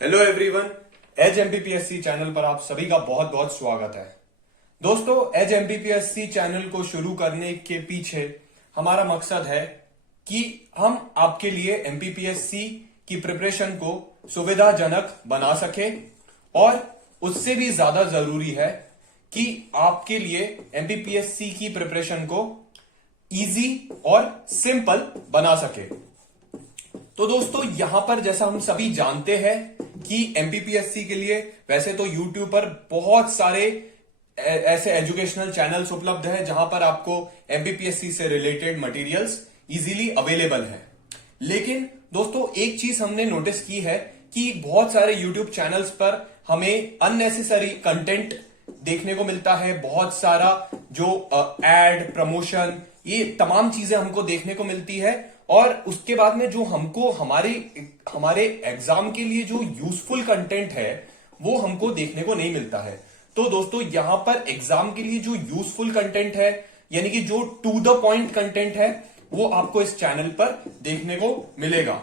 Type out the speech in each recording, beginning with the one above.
Hello everyone, as MPPSC channel पर आप सभी का बहुत बहुत स्वागत है। दोस्तों, एज एमपीपीएससी चैनल को शुरू करने के पीछे हमारा मकसद है कि हम आपके लिए एमपीपीएससी की प्रिपरेशन को सुविधाजनक बना सके और उससे भी ज्यादा जरूरी है कि आपके लिए एमपीपीएससी की प्रिपरेशन को इजी और सिंपल बना सके। तो दोस्तों, यहां पर जैसा हम सभी जानते हैं कि एमपीपीएससी के लिए वैसे तो यूट्यूब पर बहुत सारे ऐसे एजुकेशनल चैनल्स उपलब्ध हैं जहां पर आपको एमपीपीएससी से रिलेटेड मटेरियल्स इजीली अवेलेबल है। लेकिन दोस्तों, एक चीज हमने नोटिस की है कि बहुत सारे यूट्यूब चैनल्स पर हमें अननेसेसरी कंटेंट देखने को मिलता है। बहुत सारा जो एड, प्रमोशन, ये तमाम चीजें हमको देखने को मिलती है और उसके बाद में जो हमको हमारे एग्जाम के लिए जो यूजफुल कंटेंट है वो हमको देखने को नहीं मिलता है। तो दोस्तों, यहां पर एग्जाम के लिए जो यूजफुल कंटेंट है, यानी कि जो टू द पॉइंट कंटेंट है, वो आपको इस चैनल पर देखने को मिलेगा।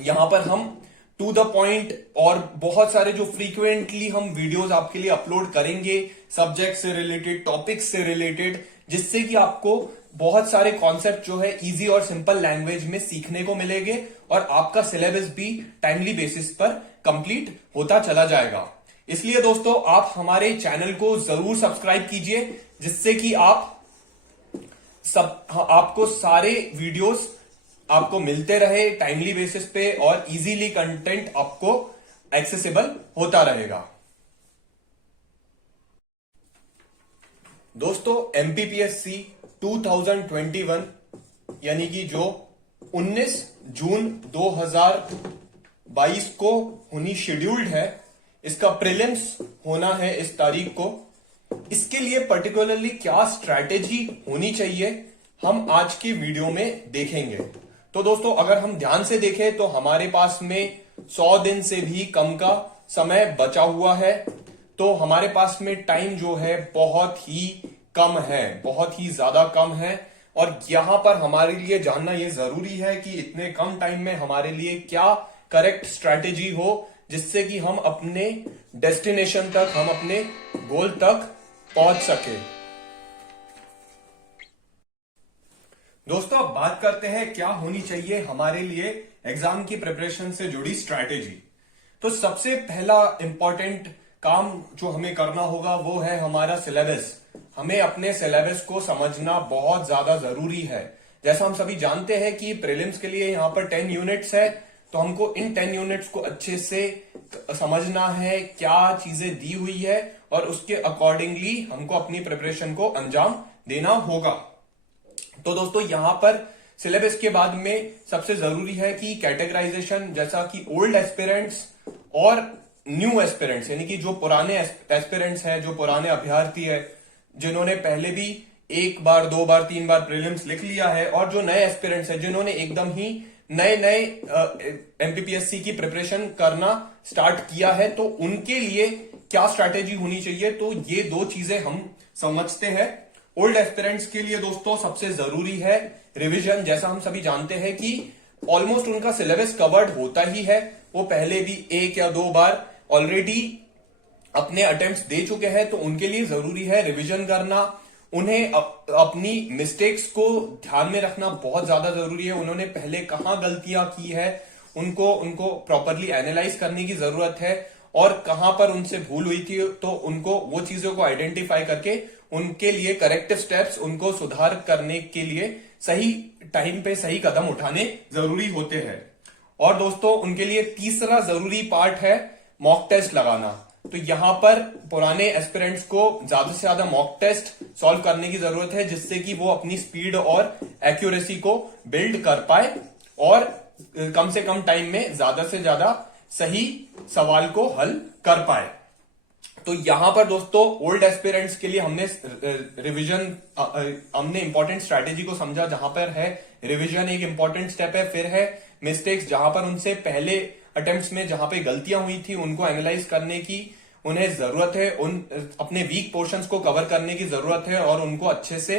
यहां पर हम टू द पॉइंट और बहुत सारे जो फ्रीक्वेंटली हम वीडियोस आपके लिए अपलोड करेंगे सब्जेक्ट से रिलेटेड, टॉपिक से रिलेटेड, जिससे कि आपको बहुत सारे कॉन्सेप्ट जो है इजी और सिंपल लैंग्वेज में सीखने को मिलेंगे और आपका सिलेबस भी टाइमली बेसिस पर कंप्लीट होता चला जाएगा। इसलिए दोस्तों, आप हमारे चैनल को जरूर सब्सक्राइब कीजिए, जिससे कि आपको सारे वीडियोस आपको मिलते रहे टाइमली बेसिस पे और इजीली कंटेंट आपको एक्सेसिबल होता रहेगा। दोस्तों, एमपीपीएससी 2021 यानी कि जो 19 जून 2022 को होनी शेड्यूल्ड है, इसका प्रीलिम्स होना है इस तारीख को। इसके लिए पर्टिकुलरली क्या स्ट्रैटेजी होनी चाहिए, हम आज की वीडियो में देखेंगे। तो दोस्तों, अगर हम ध्यान से देखें तो हमारे पास में 100 दिन से भी कम का समय बचा हुआ है। तो हमारे पास में टाइम जो है बहुत ही कम है, बहुत ही ज्यादा कम है। और यहां पर हमारे लिए जानना यह जरूरी है कि इतने कम टाइम में हमारे लिए क्या करेक्ट स्ट्रैटेजी हो, जिससे कि हम अपने डेस्टिनेशन तक, हम अपने गोल तक पहुंच सके। दोस्तों, अब बात करते हैं क्या होनी चाहिए हमारे लिए एग्जाम की प्रिपरेशन से जुड़ी स्ट्रैटेजी। तो सबसे पहला इंपॉर्टेंट काम जो हमें करना होगा वो है हमारा सिलेबस। हमें अपने सिलेबस को समझना बहुत ज्यादा जरूरी है। जैसा हम सभी जानते हैं कि प्रीलिम्स के लिए यहां पर 10 यूनिट्स है, तो हमको इन 10 यूनिट्स को अच्छे से समझना है, क्या चीजें दी हुई है और उसके अकॉर्डिंगली हमको अपनी प्रिपरेशन को अंजाम देना होगा। तो दोस्तों, यहां पर सिलेबस के बाद में सबसे जरूरी है कि कैटेगराइजेशन, जैसा कि ओल्ड एस्पिरेंट्स और न्यू एस्पिरेंट्स, यानी कि जो पुराने एस्पिरेंट्स हैं, जो पुराने अभ्यर्थी है, जिन्होंने पहले भी 1 बार, 2 बार, 3 बार प्रीलिम्स लिख लिया है, और जो नए एस्पिरेंट्स हैं जिन्होंने एकदम ही नए एमपीपीएससी की प्रिपरेशन करना स्टार्ट किया है, तो उनके लिए क्या स्ट्रैटेजी होनी चाहिए। तो ये दो चीजें हम समझते हैं। ओल्ड एस्पिरेंट्स के लिए दोस्तों सबसे जरूरी है रिवीजन। जैसा हम सभी जानते हैं कि ऑलमोस्ट उनका सिलेबस कवर्ड होता ही है, वो पहले भी 1 या 2 बार ऑलरेडी अपने अटेम्प्ट्स दे चुके हैं, तो उनके लिए जरूरी है रिवीजन करना। उन्हें अपनी मिस्टेक्स को ध्यान में रखना बहुत ज्यादा जरूरी है। उन्होंने पहले कहां गलतियां की है, उनको प्रॉपरली एनालाइज करने की जरूरत है, और कहां पर उनसे भूल हुई थी तो उनको वो चीजों को आइडेंटिफाई करके उनके लिए करेक्टिव स्टेप्स, उनको सुधार करने के लिए सही टाइम पे सही कदम उठाने जरूरी होते हैं। और दोस्तों, उनके लिए तीसरा जरूरी पार्ट है मॉक टेस्ट लगाना। तो यहां पर पुराने एस्पिरेंट्स को ज्यादा से ज्यादा मॉक टेस्ट सॉल्व करने की जरूरत है, जिससे कि वो अपनी स्पीड और एक्यूरेसी को बिल्ड कर पाए और कम से कम टाइम में ज्यादा से ज्यादा सही सवाल को हल कर पाए। तो यहां पर दोस्तों, ओल्ड एस्पिरेंट्स के लिए हमने रिवीजन, हमने इंपॉर्टेंट स्ट्रैटेजी को समझा, जहां पर है रिवीजन एक इंपॉर्टेंट स्टेप है। फिर है मिस्टेक्स, जहां पर उनसे पहले अटेम्प्ट्स में जहां पे गलतियां हुई थी उनको एनालाइज करने की उन्हें जरूरत है, उन अपने वीक पोर्शंस को कवर करने की जरूरत है और उनको अच्छे से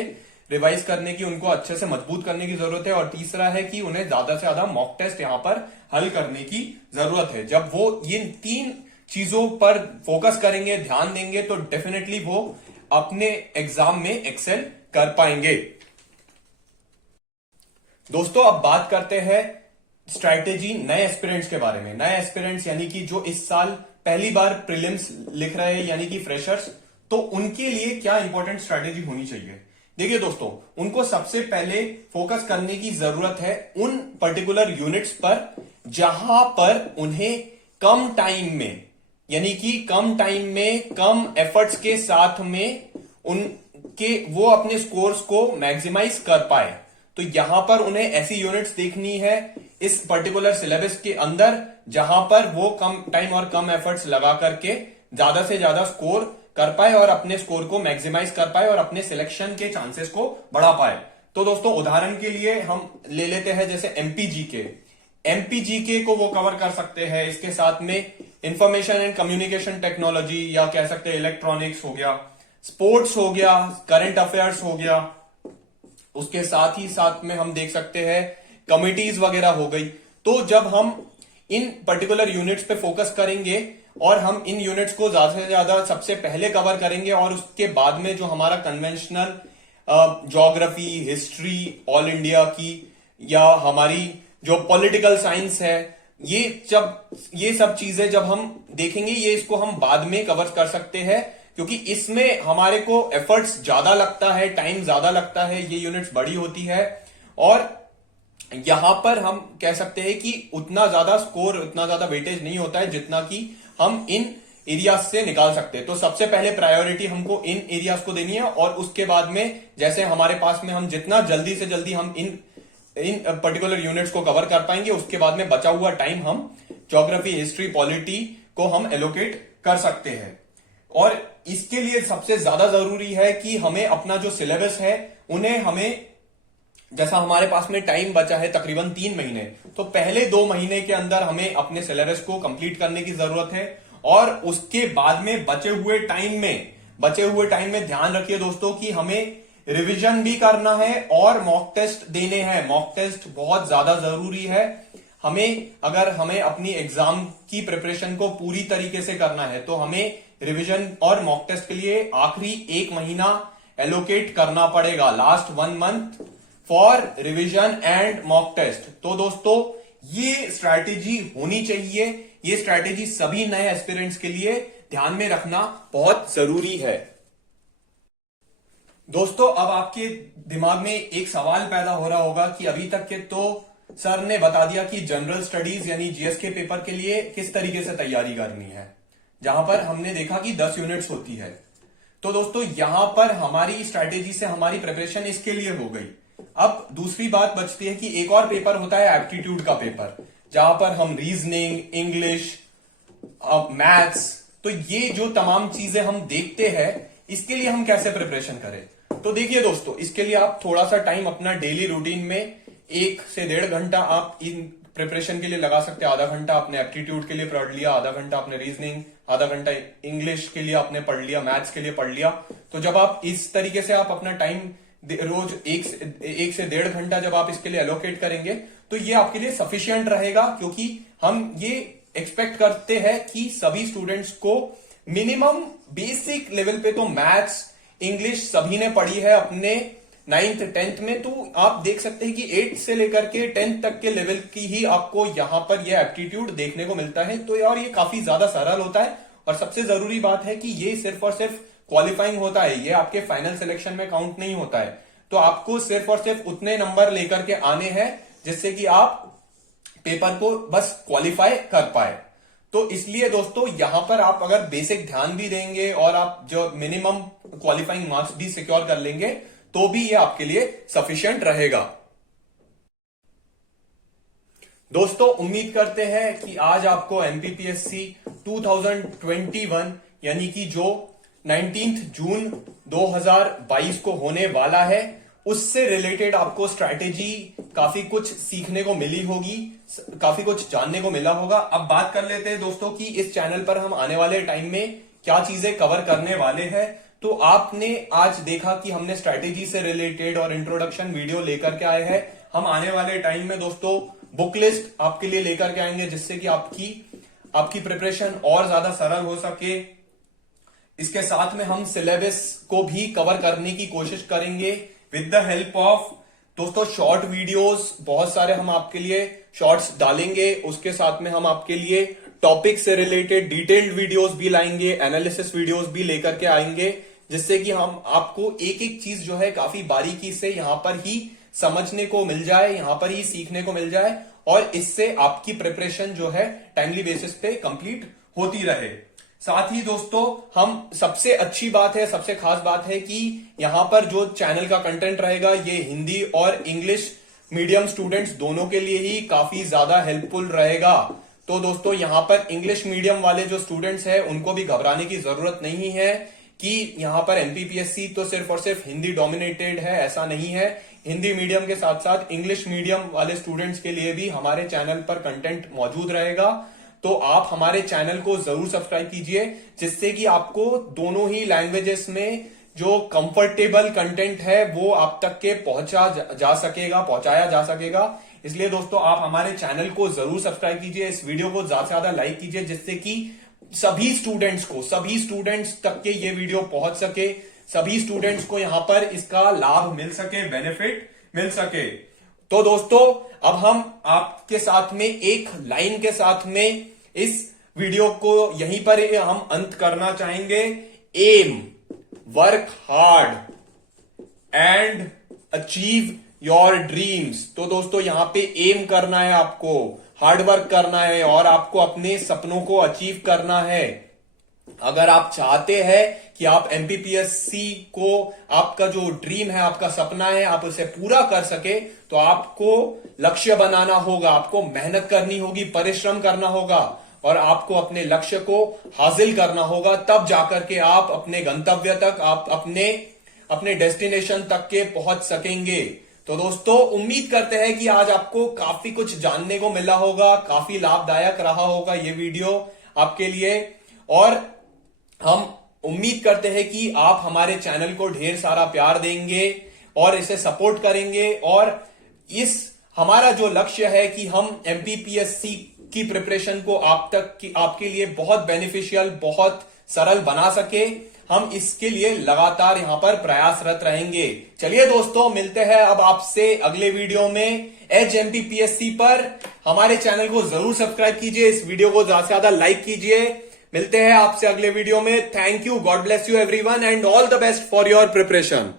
रिवाइज करने की, उनको अच्छे से मजबूत करने की जरूरत है। और तीसरा है कि उन्हें ज्यादा से ज्यादा मॉक टेस्ट यहां पर हल करने की जरूरत है। जब वो इन 3 चीजों पर फोकस करेंगे, ध्यान देंगे, तो डेफिनेटली वो अपने एग्जाम में एक्सेल कर पाएंगे। दोस्तों अब बात करते हैं स्ट्रैटेजी नए एस्पिरेंट्स के बारे में। नए एस्पिरेंट्स यानी कि जो इस साल पहली बार प्रीलिम्स लिख रहे हैं, यानी कि फ्रेशर्स, तो उनके लिए क्या इंपॉर्टेंट स्ट्रैटेजी होनी चाहिए। देखिए दोस्तों, उनको सबसे पहले फोकस करने की जरूरत है उन पर्टिकुलर यूनिट्स पर जहां पर उन्हें कम टाइम में, यानी कि कम टाइम में कम एफर्ट्स के साथ में उनके वो अपने स्कोर्स को मैक्सिमाइज कर पाए। तो यहां पर उन्हें ऐसी यूनिट्स देखनी है इस पर्टिकुलर सिलेबस के अंदर जहां पर वो कम टाइम और कम एफर्ट्स लगा करके ज्यादा से ज्यादा स्कोर कर पाए और अपने स्कोर को मैक्सिमाइज कर पाए और अपने सिलेक्शन के चांसेस को बढ़ा पाए। तो दोस्तों उदाहरण के लिए हम ले लेते हैं जैसे एमपीजीके। एमपीजीके को वो कवर कर सकते हैं। इसके साथ में इंफॉर्मेशन एंड कम्युनिकेशन टेक्नोलॉजी, या कह सकते हैं इलेक्ट्रॉनिक्स हो गया, स्पोर्ट्स हो गया, करंट अफेयर्स हो गया। उसके साथ ही साथ में हम देख सकते हैं कमिटीज वगैरह हो गई। तो जब हम इन पर्टिकुलर यूनिट्स पे फोकस करेंगे और हम इन यूनिट्स को ज्यादा से ज्यादा सबसे पहले कवर करेंगे, और उसके बाद में जो हमारा conventional geography, history all India की, या हमारी जो पॉलिटिकल साइंस है, ये सब चीजें जब हम देखेंगे, ये इसको हम बाद में कवर कर सकते हैं, क्योंकि इसमें हमारे को एफर्ट्स ज्यादा लगता है, टाइम ज्यादा लगता है, ये यूनिट्स बड़ी होती है, और यहां पर हम कह सकते हैं कि उतना ज्यादा स्कोर, उतना ज्यादा वेटेज नहीं होता है जितना कि हम इन एरियाज से निकाल सकते हैं। तो सबसे पहले प्रायोरिटी हमको इन एरियाज को देनी है, और उसके बाद में जैसे हमारे पास में हम जितना जल्दी से जल्दी हम इन पर्टिकुलर यूनिट्स को कवर कर पाएंगे, उसके बाद में बचा हुआ टाइम हम ज्योग्राफी, हिस्ट्री, पॉलिटी को हम एलोकेट कर सकते हैं। और इसके लिए सबसे ज्यादा जरूरी है कि हमें अपना जो सिलेबस है उन्हें हमें, जैसा हमारे पास में टाइम बचा है तकरीबन 3 महीने, तो पहले 2 महीने के अंदर हमें अपने सिलेबस को कंप्लीट करने की जरूरत है। और उसके बाद में बचे हुए टाइम में ध्यान रखिए दोस्तों कि हमें रिवीजन भी करना है और मॉक टेस्ट देने हैं। मॉक टेस्ट बहुत ज्यादा जरूरी है। अगर हमें अपनी एग्जाम की प्रिपरेशन को पूरी तरीके से करना है तो हमें रिवीजन और मॉक टेस्ट के लिए आखिरी 1 महीना एलोकेट करना पड़ेगा। Last 1 month for revision and mock test. तो दोस्तों ये स्ट्रैटेजी होनी चाहिए। ये स्ट्रैटेजी सभी नए एस्पिरेंट्स के लिए ध्यान में रखना बहुत जरूरी है। दोस्तों अब आपके दिमाग में एक सवाल पैदा हो रहा होगा कि अभी तक के तो सर ने बता दिया कि जनरल स्टडीज यानी जीएस के पेपर के लिए किस तरीके से तैयारी करनी है, जहां पर हमने देखा कि 10 यूनिट्स होती है। तो दोस्तों यहां पर हमारी स्ट्रैटेजी से हमारी प्रिपरेशन इसके लिए हो गई। अब दूसरी बात बचती है कि एक और पेपर होता है एप्टीट्यूड का पेपर, जहां पर हम रीजनिंग, इंग्लिश, मैथ्स, तो ये जो तमाम चीजें हम देखते हैं, इसके लिए हम कैसे प्रिपरेशन करें। तो देखिए दोस्तों, इसके लिए आप थोड़ा सा टाइम अपना डेली रूटीन में 1 से 1.5 घंटा आप इन प्रिपरेशन के लिए लगा सकते हैं। आधा घंटा आपने एप्टीट्यूड के लिए पढ़ लिया, आधा घंटा आपने रीजनिंग, आधा घंटा इंग्लिश के लिए आपने पढ़ लिया, मैथ्स के लिए पढ़ लिया। तो जब आप इस तरीके से आप अपना टाइम रोज 1 से 1.5 घंटा जब आप इसके लिए एलोकेट करेंगे तो ये आपके लिए सफिशियंट रहेगा, क्योंकि हम ये एक्सपेक्ट करते हैं कि सभी स्टूडेंट्स को मिनिमम बेसिक लेवल पे तो मैथ्स, इंग्लिश सभी ने पढ़ी है अपने 9th 10th में। तो आप देख सकते हैं कि 8 से लेकर के 10th तक के लेवल की ही आपको यहां पर ये एप्टीट्यूड देखने को मिलता है। तो और ये काफी ज्यादा सरल होता है, और सबसे जरूरी बात है कि ये सिर्फ और सिर्फ क्वालिफाइंग होता है, ये आपके फाइनल सिलेक्शन में काउंट नहीं होता है। तो आपको सिर्फ और सिर्फ उतने नंबर लेकर के आने हैं जिससे कि आप पेपर को बस क्वालिफाई कर पाए। तो इसलिए दोस्तों यहां पर आप अगर बेसिक ध्यान भी देंगे और आप जो मिनिमम क्वालिफाइंग मार्क्स भी सिक्योर कर लेंगे तो भी ये आपके लिए सफिशिएंट रहेगा। दोस्तों उम्मीद करते हैं कि आज आपको एमपीपीएससी 2021 यानी कि जो 19 जून 2022 को होने वाला है उससे रिलेटेड आपको स्ट्रैटेजी काफी कुछ सीखने को मिली होगी, काफी कुछ जानने को मिला होगा। अब बात कर लेते हैं दोस्तों कि इस चैनल पर हम आने वाले टाइम में क्या चीजें कवर करने वाले हैं। तो आपने आज देखा कि हमने स्ट्रैटेजी से रिलेटेड और इंट्रोडक्शन वीडियो लेकर के आए हैं। हम आने वाले टाइम में दोस्तों बुक लिस्ट आपके लिए लेकर के आएंगे, जिससे कि आपकी प्रिपरेशन और ज्यादा सरल हो सके। इसके साथ में हम सिलेबस को भी कवर करने की कोशिश करेंगे विद द हेल्प ऑफ दोस्तों शॉर्ट वीडियोस। बहुत सारे हम आपके लिए शॉर्ट्स डालेंगे, उसके साथ में हम आपके लिए टॉपिक से रिलेटेड डिटेल्ड वीडियोस भी लाएंगे, एनालिसिस वीडियोस भी लेकर के आएंगे, जिससे कि हम आपको एक एक चीज जो है काफी बारीकी से यहां पर ही समझने को मिल जाए, यहां पर ही सीखने को मिल जाए, और इससे आपकी प्रिपरेशन जो है टाइमली बेसिस पे कंप्लीट होती रहे। साथ ही दोस्तों हम सबसे अच्छी बात है, सबसे खास बात है कि यहां पर जो चैनल का कंटेंट रहेगा ये हिंदी और इंग्लिश मीडियम स्टूडेंट्स दोनों के लिए ही काफी ज्यादा हेल्पफुल रहेगा। तो दोस्तों यहां पर इंग्लिश मीडियम वाले जो स्टूडेंट्स हैं उनको भी घबराने की जरूरत नहीं है कि यहां पर एमपीपीएससी तो सिर्फ और सिर्फ हिंदी डोमिनेटेड है, ऐसा नहीं है। हिंदी मीडियम के साथ साथ इंग्लिश मीडियम वाले स्टूडेंट्स के लिए भी हमारे चैनल पर कंटेंट मौजूद रहेगा। तो आप हमारे चैनल को जरूर सब्सक्राइब कीजिए, जिससे कि आपको दोनों ही लैंग्वेजेस में जो कंफर्टेबल कंटेंट है वो आप तक के पहुंचाया जा सकेगा। इसलिए दोस्तों आप हमारे चैनल को जरूर सब्सक्राइब कीजिए, इस वीडियो को ज्यादा से ज्यादा लाइक कीजिए, जिससे कि सभी स्टूडेंट्स तक के ये वीडियो पहुंच सके, सभी स्टूडेंट्स को यहां पर इसका लाभ मिल सके, बेनिफिट मिल सके। तो दोस्तों अब हम आपके साथ में एक लाइन के साथ में इस वीडियो को यहीं पर हम अंत करना चाहेंगे। Um, work hard and achieve your dreams. तो दोस्तों यहां पे एम करना है, आपको हार्ड वर्क करना है और आपको अपने सपनों को अचीव करना है। अगर आप चाहते हैं कि आप एमपीपीएससी को, आपका जो ड्रीम है, आपका सपना है, आप उसे पूरा कर सके, तो आपको लक्ष्य बनाना होगा, आपको मेहनत करनी होगी, परिश्रम करना होगा और आपको अपने लक्ष्य को हासिल करना होगा। तब जाकर के आप अपने गंतव्य तक, आप अपने डेस्टिनेशन तक के पहुंच सकेंगे। तो दोस्तों उम्मीद करते हैं कि आज आपको काफी कुछ जानने को मिला होगा, काफी लाभदायक रहा होगा ये वीडियो आपके लिए, और हम उम्मीद करते हैं कि आप हमारे चैनल को ढेर सारा प्यार देंगे और इसे सपोर्ट करेंगे। और हमारा जो लक्ष्य है कि हम एमपीपीएससी की प्रिपरेशन को आपके लिए बहुत बेनिफिशियल, बहुत सरल बना सके, हम इसके लिए लगातार यहां पर प्रयासरत रहेंगे। चलिए दोस्तों मिलते हैं अब आपसे अगले वीडियो में एज एमपीपीएससी पर। हमारे चैनल को जरूर सब्सक्राइब कीजिए, इस वीडियो को ज्यादा से ज्यादा लाइक कीजिए। मिलते हैं आपसे अगले वीडियो में। Thank you, God bless you everyone and all the best for your preparation.